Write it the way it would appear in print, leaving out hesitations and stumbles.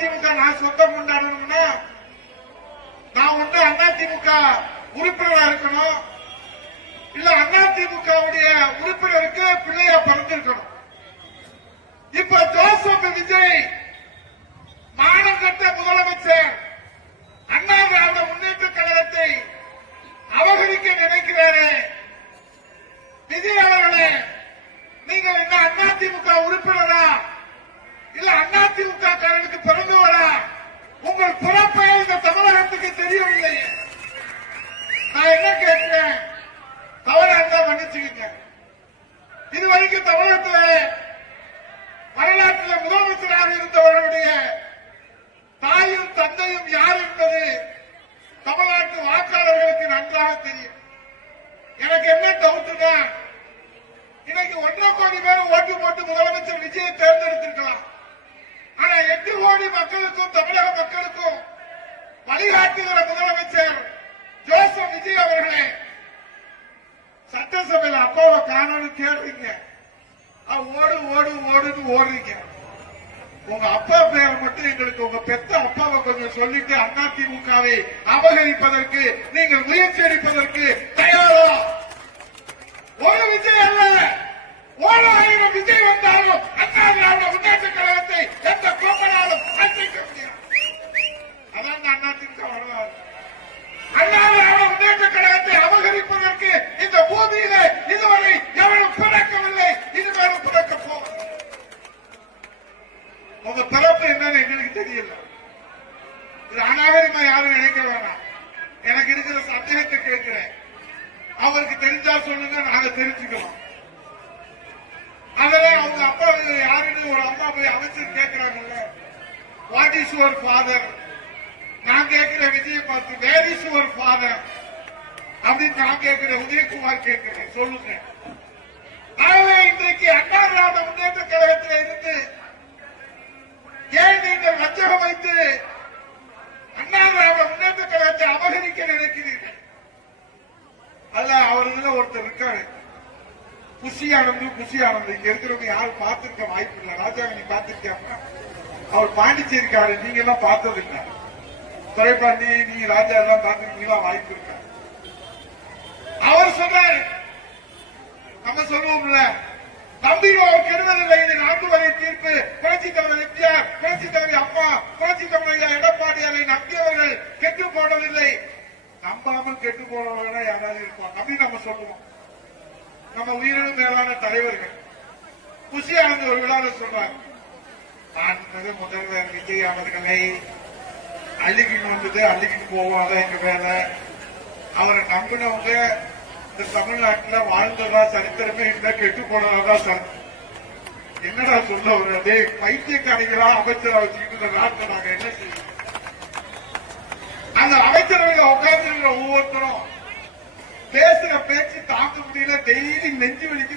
அதிமுக நான் சொந்தம் கொண்டாடணும்னா நான் ஒன்று அதிமுக உறுப்பினரா இருக்கணும், இல்ல அதிமுகவுடைய உறுப்பினருக்கு பிள்ளையா பிறந்திருக்கணும். இப்ப ஜோசப் விஜய் மானங்கட்ட முதலமைச்சர் அண்ணா திராவிட முன்னேற்ற கழகத்தை அபகரிக்க நினைக்கிறாரு. விஜய் அவர்களே, நீங்கள் என்ன அதிமுக உறுப்பினரா இல்ல அதிமுக காரனுக்கு பிறந்தவரா? உங்கள் பிறப்பை இந்த தமிழகத்துக்கு தெரியவில்லை. நான் என்ன கேட்கிறேன், தவறா இருந்தா மன்னிச்சுக்கீங்க. இதுவரைக்கும் தமிழகத்தில் வரலாற்றில் முதலமைச்சராக இருந்தவர்களுடைய தாயும் தந்தையும் யார் என்பது தமிழ்நாட்டு வாக்காளர்களுக்கு நன்றாக தெரியும். எனக்கு என்ன டவுட்னா, இன்னைக்கு 1.5 கோடி பேர் ஓட்டு போட்டு முதலமைச்சர் விஜயை தேர்ந்தெடுத்திருக்கலாம். ஆனா 8 கோடி மக்களுக்கும் தமிழக மக்களுக்கும் வழிகாட்டுகிற முதலமைச்சர் ஜோசப் விஜய் அவர்களே, சட்டசபையில் அப்பாவை காணோன்னு தேடுறீங்க, ஓடு ஓடு ஓடுன்னு ஓடுறீங்க. உங்க அப்பா பேரை மட்டும் எங்களுக்கு உங்க பெத்த அப்பாவை கொஞ்சம் சொல்லிட்டு அதிமுகவை அபகரிப்பதற்கு நீங்கள் முயற்சி எடுப்பதற்கு தயாரா? ஒரு விஜய் அல்ல, 1000 விஜய் வந்தாலும் அண்ணா திராவிட முன்னேற்ற கழகத்தை எந்த கோப்பனாலும் அசைக்க முடியாது. அதான் அதிமுக வரலாறு. அண்ணா திராவிட முன்னேற்ற கழகத்தை அபகரிப்பதற்கு இந்த பூமியில இதுவரை எவரும் பிறக்கவில்லை, இதுவரை பிறக்க போவதில்லை. உங்க பிறப்பு என்னன்னு எங்களுக்கு தெரியல. இது அநாகரிகமா யாரும் நினைக்க வேணாம். எனக்கு இருக்கிற சந்தேகத்தை கேட்கிறேன், அவருக்கு தெரிஞ்சா சொல்லுங்க, நாங்க தெரிஞ்சுக்கலாம். அதெல்லாம் அவங்க அப்பா யாருன்னு ஒரு அம்மா போய் அமைச்சர் கேட்கிறாங்கல்ல, வாட் இஸ் யுவர் ஃபாதர்? நான் கேட்கிறேன் விஜயை பார்த்து, வேர் இஸ் யுவர் ஃபாதர் அப்படின்னு நான் கேட்கிறேன், உதயகுமார் கேட்கிறேன், சொல்லுங்க. ஆகவே இன்றைக்கு அண்ணா திராவிட முன்னேற்ற கழகத்தில் இருந்து ஏன் நீங்கள் வஞ்சகம் வைத்து அண்ணா திராவிட முன்னேற்ற கழகத்தை அபகரிக்க நினைக்கிறீர்கள்? அல்ல, அவர்கள் ஒருத்தர் இருக்காரு, குஷி ஆனந்த். இங்க இருக்கிறவங்க யாரும் பார்த்திருக்க வாய்ப்பு இல்லை. ராஜாவை நீ பார்த்திருக்கியா? அவர் பாண்டிச்சேரிக்காரு, நீங்க எல்லாம் பார்த்தது இல்லை. துறைப்பாண்டி நீங்க ராஜா எல்லாம் பார்த்திருக்கீங்களா? வாய்ப்பு இருக்க. அவர் சொன்னார், நம்ம சொல்லுவோம்ல, தம்பியோட கெடுவதில்லை, இது 4 வரை தீர்ப்பு. புரட்சி தலைவர் எம்ஜிஆர், புரட்சி தலைவர் அம்மா, புரட்சி தலைவர் எடப்பாடியாரை நம்பியவர்கள் கெட்டு போனதில்லை, நம்பாமல் கெட்டு போனவர்கள் யாராவது இருப்பாங்க அப்படின்னு நம்ம சொல்லுவோம். நம்ம உயிரினும் மேலான தலைவர்கள். குஷி ஆனந்த் ஒரு விழாவில் சொல்றாங்க, நான் முதல்வர் விஜய் அவர்களை அள்ளிக்கிட்டு வந்தது அள்ளிக்கிட்டு போவாங்க எங்க வேலை. அவரை நம்பினவங்க இந்த தமிழ்நாட்டில் வாழ்ந்ததா சரித்திரமே இல்லை, கெட்டு போனதா சரித்திரம். என்னடா சொல்ல ஒரு அதே பைத்தியக்காரிகளா அமைச்சரா வச்சுக்கிட்டு இந்த நாட்டில் நாங்க என்ன செய்யணும்? அந்த அமைச்சரவையில் உட்கார்ந்து ஒவ்வொருத்தரும் பேசுற பேச்சு தாக்க முடியல, டெய்லி நெஞ்சு வலிக்கு